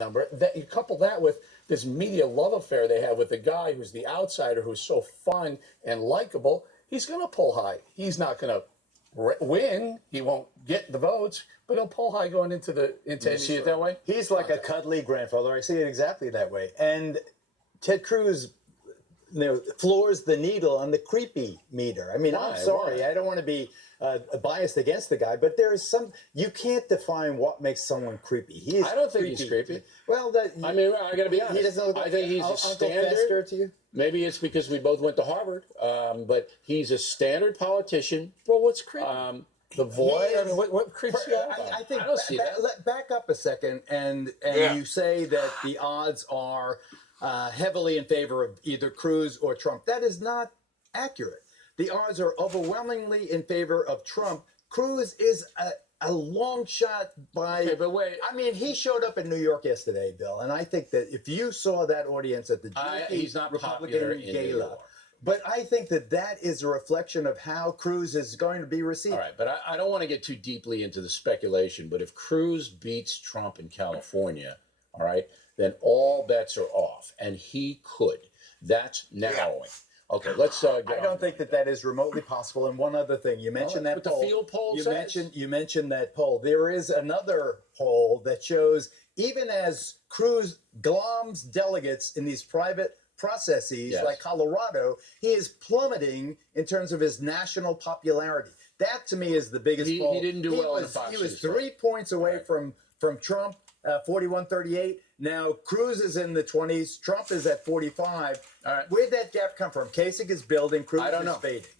number. That you couple that with this media love affair they have with the guy who's the outsider, who's so fun and likable. He's going to pull high. He's not going to win. He won't get the votes, but he'll pull high going into the into. You see it that way? He's like a cuddly grandfather. I see it exactly that way. And Ted Cruz, floors the needle on the creepy meter. I mean, I'm sorry, I don't want to be biased against the guy, but there is you can't define what makes someone creepy. I don't think he's creepy. Well, I mean, I got to be honest. He doesn't look like I think he's a standard. to you. Maybe it's because we both went to Harvard, but he's a standard politician. Well, what's creepy? The voice. I mean, what creeps you out? I think I don't see that. Back up a second, and you say that the odds are heavily in favor of either Cruz or Trump. That is not accurate. The odds are overwhelmingly in favor of Trump. Cruz is a long shot by. Okay, but wait. I mean, he showed up in New York yesterday, Bill, and I think that if you saw that audience at the he's not popular Republican in New gala. York. But I think that is a reflection of how Cruz is going to be received. All right, but I don't want to get too deeply into the speculation, but if Cruz beats Trump in California, all right, then all bets are off, and he could. That's narrowing. Okay, let's get I don't think that is remotely possible. And one other thing, you mentioned that poll. The field poll You mentioned that poll. There is another poll that shows even as Cruz gloms delegates in these private processes like Colorado, he is plummeting in terms of his national popularity. That to me is the biggest poll. He didn't do well in the Fox He was 3 points away from Trump, 41-38. Now Cruz is in the 20s. Trump is at 45. All right. Where'd that gap come from? Kasich is building. Cruz I don't is know. fading.